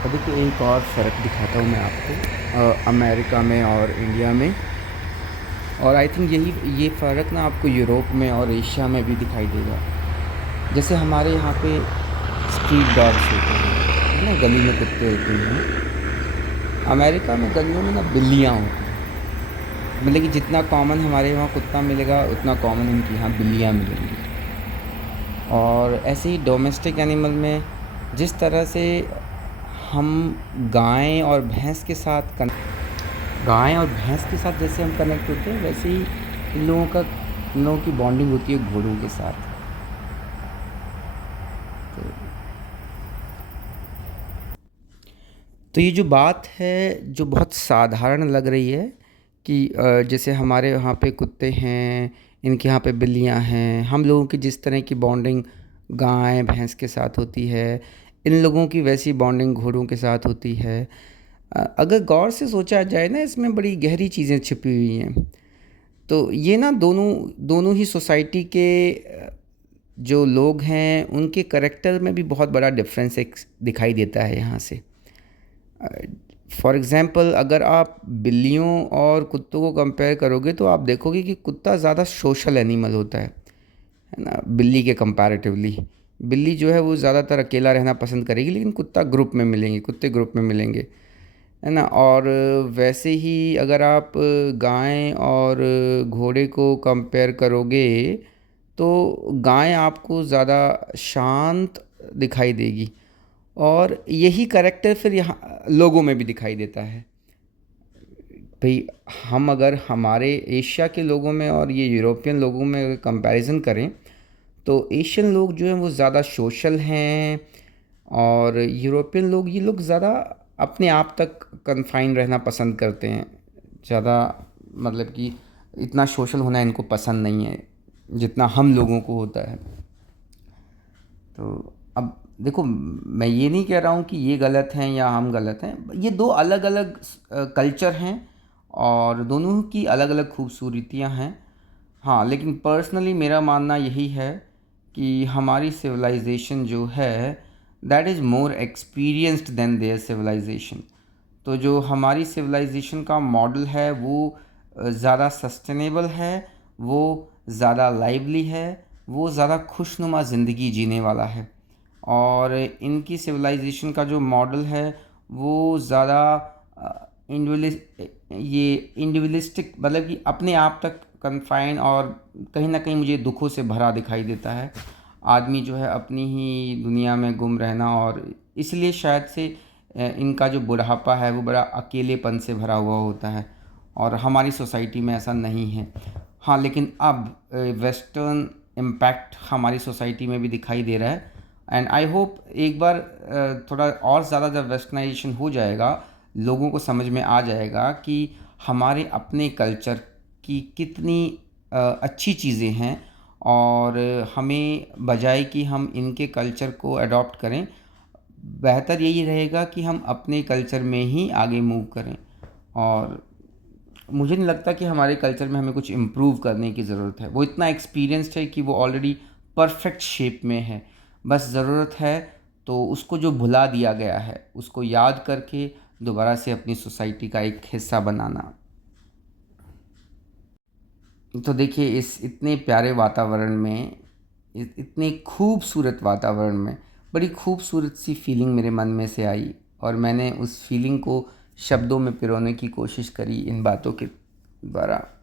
अब देखिए एक और फ़र्क दिखाता हूँ मैं आपको अमेरिका में और इंडिया में। और आई थिंक ये फ़र्क ना आपको यूरोप में और एशिया में भी दिखाई देगा। जैसे हमारे यहाँ पे स्ट्रीट डॉग्स होते हैं, है ना, गली में कुत्ते होते हैं। अमेरिका में गलियों में ना बिल्लियाँ होती हैं। मतलब कि जितना कॉमन हमारे वहाँ कुत्ता मिलेगा उतना कॉमन उनके यहाँ बिल्लियाँ मिलेंगी। और ऐसे ही डोमेस्टिक एनिमल में जिस तरह से हम गाय और भैंस के साथ जैसे हम कनेक्ट होते हैं, वैसे ही इन लोगों की बॉन्डिंग होती है घोड़ों के साथ। तो तो ये जो बात है जो बहुत साधारण लग रही है कि जैसे हमारे यहाँ पे कुत्ते हैं, इनके यहाँ पे बिल्लियाँ हैं, हम लोगों की जिस तरह की बॉन्डिंग गाय भैंस के साथ होती है, इन लोगों की वैसी बॉन्डिंग घोड़ों के साथ होती है। अगर गौर से सोचा जाए ना, इसमें बड़ी गहरी चीज़ें छिपी हुई हैं। तो ये ना दोनों दोनों ही सोसाइटी के जो लोग हैं उनके करैक्टर में भी बहुत बड़ा डिफरेंस एक दिखाई देता है यहाँ से। फॉर एग्ज़ाम्पल अगर आप बिल्लियों और कुत्तों को कंपेयर करोगे तो आप देखोगे कि कुत्ता ज़्यादा सोशल एनिमल होता है ना, बिल्ली के कंपैरेटिवली। बिल्ली जो है वो ज़्यादातर अकेला रहना पसंद करेगी, लेकिन कुत्ते ग्रुप में मिलेंगे, है ना। और वैसे ही अगर आप गाय और घोड़े को कंपेयर करोगे तो गाय आपको ज़्यादा शांत दिखाई देगी। और यही करेक्टर फिर यहाँ लोगों में भी दिखाई देता है। भाई, हम अगर हमारे एशिया के लोगों में और ये यूरोपियन लोगों में अगर कंपैरिजन करें तो एशियन लोग जो हैं वो ज़्यादा सोशल हैं। और यूरोपियन लोग, ये लोग ज़्यादा अपने आप तक कन्फाइन रहना पसंद करते हैं। ज़्यादा मतलब कि इतना सोशल होना इनको पसंद नहीं है जितना हम लोगों को होता है। तो अब देखो, मैं ये नहीं कह रहा हूँ कि ये गलत हैं या हम गलत हैं, ये दो अलग अलग कल्चर हैं और दोनों की अलग अलग खूबसूरतियाँ हैं। हाँ, लेकिन पर्सनली मेरा मानना यही है कि हमारी सिविलाइजेशन जो है that is more experienced than their civilization. तो जो हमारी सिविलाइजेशन का मॉडल है वो ज़्यादा सस्टेनेबल है, वो ज़्यादा लाइवली है, वो ज़्यादा खुशनुमा ज़िंदगी जीने वाला है। और इनकी सिविलाइजेशन का जो मॉडल है वो ज़्यादा इंडिविजुअलिस्टिक, मतलब कि अपने आप तक कन्फाइन, और कहीं ना कहीं मुझे दुखों से भरा दिखाई देता है। आदमी जो है अपनी ही दुनिया में गुम रहना, और इसलिए शायद से इनका जो बुढ़ापा है वो बड़ा अकेलेपन से भरा हुआ होता है। और हमारी सोसाइटी में ऐसा नहीं है। हाँ, लेकिन अब वेस्टर्न इम्पैक्ट हमारी सोसाइटी में भी दिखाई दे रहा है। एंड आई होप एक बार थोड़ा और ज़्यादा जब वेस्टर्नाइजेशन हो जाएगा, लोगों को समझ में आ जाएगा कि हमारे अपने कल्चर की कितनी अच्छी चीज़ें हैं। और हमें बजाय कि हम इनके कल्चर को अडॉप्ट करें, बेहतर यही रहेगा कि हम अपने कल्चर में ही आगे मूव करें। और मुझे नहीं लगता कि हमारे कल्चर में हमें कुछ इम्प्रूव करने की ज़रूरत है। वो इतना एक्सपीरियंस्ड है कि वो ऑलरेडी परफेक्ट शेप में है। बस ज़रूरत है तो उसको जो भुला दिया गया है उसको याद करके दोबारा से अपनी सोसाइटी का एक हिस्सा बनाना। तो देखिए, इस इतने प्यारे वातावरण में, इतने खूबसूरत वातावरण में बड़ी खूबसूरत सी फीलिंग मेरे मन में से आई, और मैंने उस फीलिंग को शब्दों में पिरोने की कोशिश करी इन बातों के द्वारा।